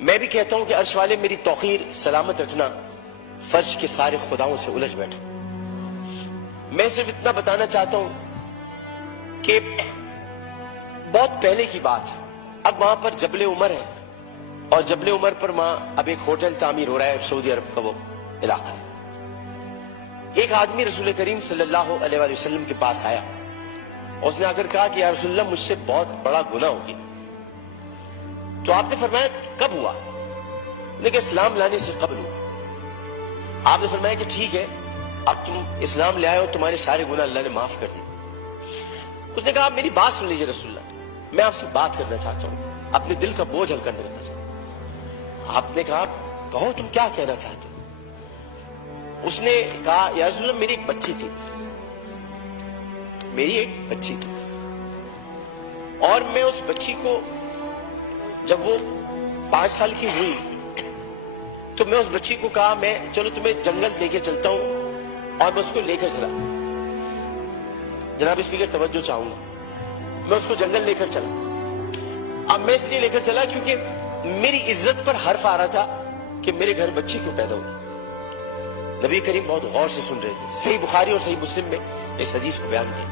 میں بھی کہتا ہوں کہ عرش والے میری توقیر سلامت رکھنا، فرش کے سارے خداؤں سے الجھ بیٹھا۔ میں صرف اتنا بتانا چاہتا ہوں کہ بہت پہلے کی بات ہے، اب وہاں پر جبل عمر ہے، اور جبل عمر پر وہاں اب ایک ہوٹل تعمیر ہو رہا ہے، سعودی عرب کا وہ علاقہ ہے۔ ایک آدمی رسول کریم صلی اللہ علیہ وآلہ وسلم کے پاس آیا، اس نے آ کر کہا کہ یا رسول اللہ، مجھ سے بہت بڑا گناہ ہو گیا۔ تو آپ نے فرمایا کب ہوا؟ لیکن اسلام لانے سے قبل ہوا۔ آپ نے فرمایا کہ ٹھیک ہے، اب تم اسلام لے آئے ہو، تمہارے سارے گناہ اللہ نے معاف کر دی۔ اس نے کہا میری بات سن لیجیے رسول اللہ، میں آپ سے بات کرنا چاہتا ہوں، اپنے دل کا بوجھ ہلکا کرنا چاہتا ہوں۔ آپ نے کہا کہو تم کیا کہنا چاہتے ہو؟ اس نے کہا یا رسول اللہ، میری ایک بچی تھی، اور میں اس بچی کو جب وہ 5 سال کی ہوئی تو میں اس بچی کو کہا میں چلو تمہیں جنگل لے کے چلتا ہوں، اور میں اس کو لے کر چلا۔ جناب اسپیکر توجہ چاہوں گا، میں اس کو جنگل لے کر چلا۔ اب میں اس لیے لے کر چلا کیونکہ میری عزت پر حرف آ رہا تھا کہ میرے گھر بچی کیوں پیدا ہوئی۔ نبی کریم بہت غور سے سن رہے تھے، صحیح بخاری اور صحیح مسلم میں اس حدیث کو بیان کیا،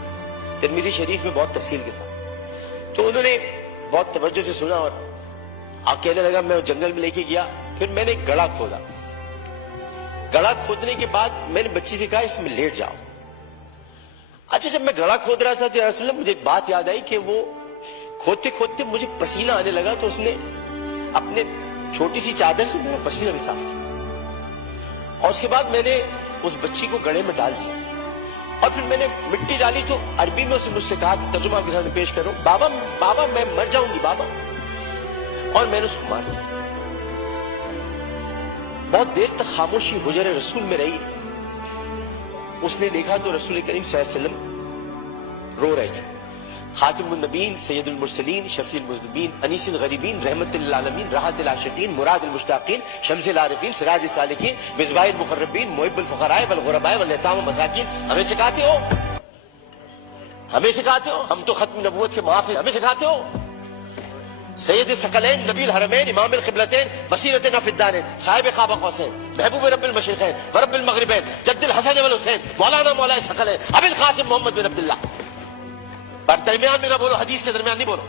ترمذی شریف میں بہت تفصیل کے ساتھ۔ تو انہوں نے بہت توجہ سے سنا، اور آپ کہنے لگا میں جنگل میں لے کے گیا، پھر میں نے ایک گڑھا کھودا۔ گڑھا کھودنے کے بعد میں نے بچی سے کہا اس میں لیٹ جاؤ۔ اچھا جب میں گڑھا کھود رہا تھا تو یا رسول اللہ مجھے ایک بات یاد آئی کہ وہ کھودتے کھودتے مجھے پسینہ آنے لگا، تو اس نے اپنے چھوٹی سی چادر سے میرا پسینہ بھی صاف کیا، اور اس کے بعد میں نے اس بچی کو گڑھے میں ڈال دیا، اور پھر میں نے مٹی ڈالی تو عربی میں اسے مجھ سے کہا، ترجمہ کے سامنے پیش کروں، بابا بابا میں مر جاؤں گی بابا، اور میں نے اس کو مار دیا۔ بہت دیر تک خاموشی حجر رسول میں رہی۔ اس نے دیکھا تو رسول کریم صلی اللہ علیہ وسلم رو رہے تھے۔ خاتم النبیین، سید المرسلین، شفیع المذنبین، انیس الغریبین، رحمت للعالمین، راحت العاشقین، مراد المشتاقین، شمس العارفین، سراج السالکین، مصباح المقربین، محب الفقراء والغرباء والیتام والمساکین۔ ہمیں سکھاتے ہو، ہم تو ختم نبوت کے محافظ، ہمیں سکھاتے ہو۔ سید الثقلین، نبی الحرمین، امام القبلتین، وسیلتنا فی الدارین، صاحب قاب قوسین، محبوب رب المشرقین ورب المغربین، جد الحسن والحسین، مولانا مولا الثقلین، ابی القاسم محمد بن عبداللہ۔ پر درمیان میں نہ بولو، حدیث کے درمیان نہیں بولو۔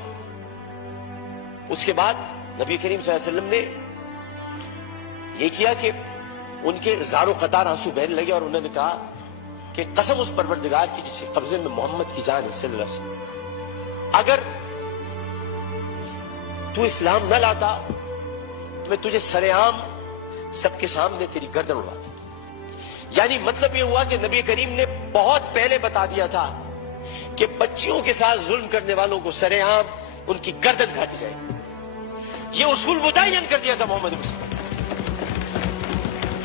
اس کے بعد نبی کریم صلی اللہ علیہ وسلم نے یہ کیا کہ ان کے زار و قطار آنسو بہنے لگے، اور انہوں نے کہا کہ قسم اس پروردگار کی جس کے قبضے میں محمد کی جان ہے صلی اللہ علیہ وسلم، اگر تو اسلام نہ لاتا تو میں تجھے سر عام سب کے سامنے تیری گردن اڑاتا۔ یعنی مطلب یہ ہوا کہ نبی کریم نے بہت پہلے بتا دیا تھا کہ بچیوں کے ساتھ ظلم کرنے والوں کو سر عام ان کی گردن کاٹی جائے گی۔ یہ اصول متعین کر دیا تھا محمد مصطفیٰ،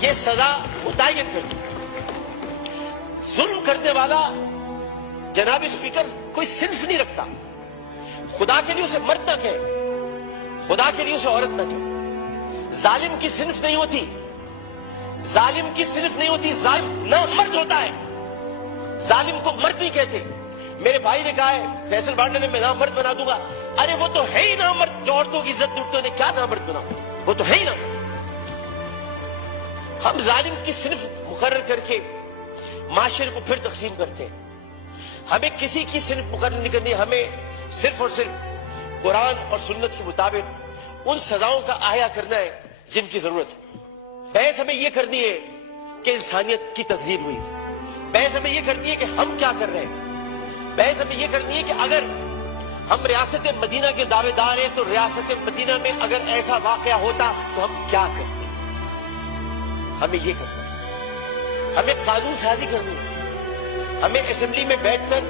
یہ سزا متعین کر دی۔ ظلم کرنے والا جناب اسپیکر کوئی صنف نہیں رکھتا، خدا کے لیے اسے مرد نہ کہے، خدا کے لیے اسے عورت نہ کہے۔ ظالم کی صنف نہیں ہوتی، ظالم نہ مرد ہوتا ہے، ظالم کو مرد نہیں کہتے۔ میرے بھائی نے کہا ہے فیصل بانڈے نے میں نامرد بنا دوں گا، ارے وہ تو ہے ہی نامرد، جو عورتوں کی عزت لوٹتے ہیں، کیا نامرد بناؤں، وہ تو ہے ہی نامرد۔ ہم ظالم کی صنف مقرر کر کے معاشرے کو پھر تقسیم کرتے ہیں۔ ہمیں کسی کی صنف مقرر نہیں کرنی، ہمیں صرف اور صرف قرآن اور سنت کے مطابق ان سزاؤں کا احیا کرنا ہے جن کی ضرورت ہے۔ بحث ہمیں یہ کرنی ہے کہ انسانیت کی تذلیل ہوئی، بحث ہمیں یہ کرنی ہے کہ ہم کیا کر رہے ہیں، بحث ہمیں یہ کرنی ہے کہ اگر ہم ریاست مدینہ کے دعوے دار ہیں تو ریاست مدینہ میں اگر ایسا واقعہ ہوتا تو ہم کیا کرتے۔ ہمیں یہ کرنا ہے، ہمیں قانون سازی کرنی ہے، ہمیں اسمبلی میں بیٹھ کر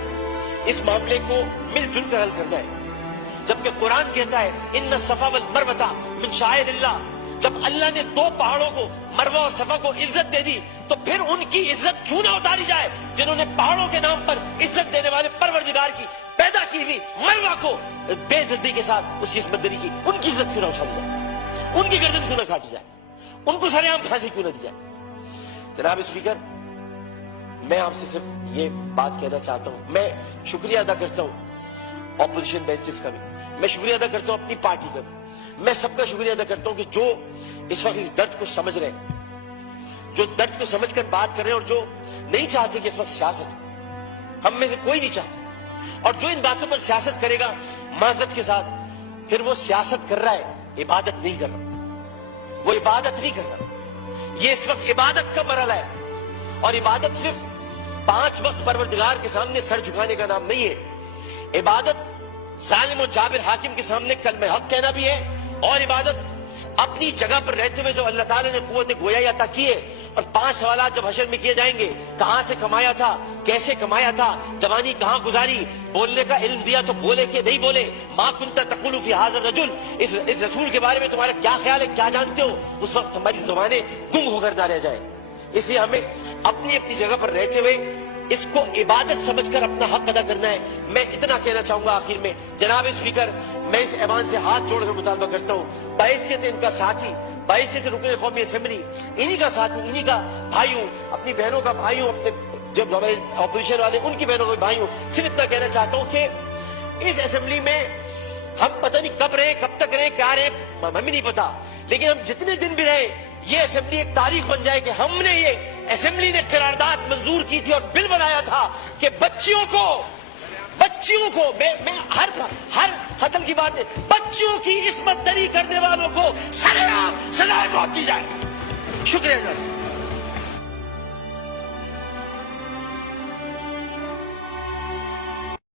اس معاملے کو مل جل کر حل کرنا ہے۔ جبکہ قرآن کہتا ہے ان الصفا والمروہ من شعائر اللہ، جب اللہ نے دو پہاڑوں کو مروہ اور صفا کو عزت دے دی تو پھر ان کی عزت کیوں نہ اتاری جائے، جنہوں نے پہاڑوں کے نام پر عزت دینے والے پروردگار کی پیدا کی ہوئی مروہ کو بے عزتی کے ساتھ اس کی عصمت دری کی، ان کی عزت کیوں نہ اچھالی جائے، ان کی گردن کیوں نہ کاٹی جائے، ان کو سر عام پھانسی کیوں نہ دی جائے۔ جناب اسپیکر، میں آپ سے صرف یہ بات کہنا چاہتا ہوں، میں شکریہ ادا کرتا ہوں اپوزیشن بینچز کا بھی، میں شکریہ ادا کرتا ہوں اپنی پارٹی کا بھی، میں سب کا شکریہ ادا کرتا ہوں کہ جو اس وقت اس درد کو سمجھ رہے ہیں, جو درد کو سمجھ کر بات کر رہے ہیں, اور جو نہیں چاہتے کہ اس وقت سیاست ہو. ہم میں سے کوئی نہیں چاہتا, اور جو ان باتوں پر سیاست کرے گا معذرت کے ساتھ, پھر وہ سیاست کر رہا ہے, عبادت نہیں کر رہا. وہ عبادت نہیں کر رہا. یہ اس وقت عبادت کا مرحلہ ہے, اور عبادت صرف 5 وقت پروردگار کے سامنے سر جھکانے کا نام نہیں ہے. عبادت ظالم و جابر حاکم کے سامنے کلمہ حق کہنا بھی ہے, اور عبادت اپنی جگہ پر رہتے ہوئے جو اللہ تعالیٰ نے قوت گویائی عطا کی ہے, اور 5 سوالات جب حشر میں کیے جائیں گے, کہاں سے کمایا تھا, کیسے کمایا تھا, جوانی کہاں گزاری, بولنے کا علم دیا تو بولے کہ نہیں بولے, ما کنت تقول فی ھذا الرجل, اس رسول کے بارے میں تمہارا کیا خیال ہے, کیا جانتے ہو, اس وقت ہماری زبانیں گنگ ہو کر نہ رہ جائیں. اس لیے ہمیں اپنی اپنی جگہ پر رہتے ہوئے اس کو عبادت سمجھ کر اپنا حق ادا کرنا ہے. میں اتنا کہنا چاہوں گا آخر میں, جناب اسپیکر, میں اس ایوان سے ہاتھ جوڑ کر مطالبہ کرتا ہوں, بحیثیت ان کا ساتھی, بحیثیت رکن قومی اسمبلی, انہی کا ساتھی, انہی کا بھائیوں, اپنی بہنوں کا بھائیوں, اپنے جب ہمارے اپوزیشن والے ان کی بہنوں کا بھائیوں, صرف اتنا کہنا چاہتا ہوں کہ اس اسمبلی میں ہم پتہ نہیں کب رہے, کب تک رہے, کیا رہے, ہمیں نہیں پتا, لیکن ہم جتنے دن بھی رہے, یہ اسمبلی ایک تاریخ بن جائے کہ ہم نے, یہ اسمبلی نے قرارداد منظور کی تھی اور بل بنایا تھا کہ بچیوں کو میں ہر قتل کی بات ہے, بچیوں کی عصمت دری کرنے والوں کو سرعام سزائے موت دی جائے. شکریہ جناب.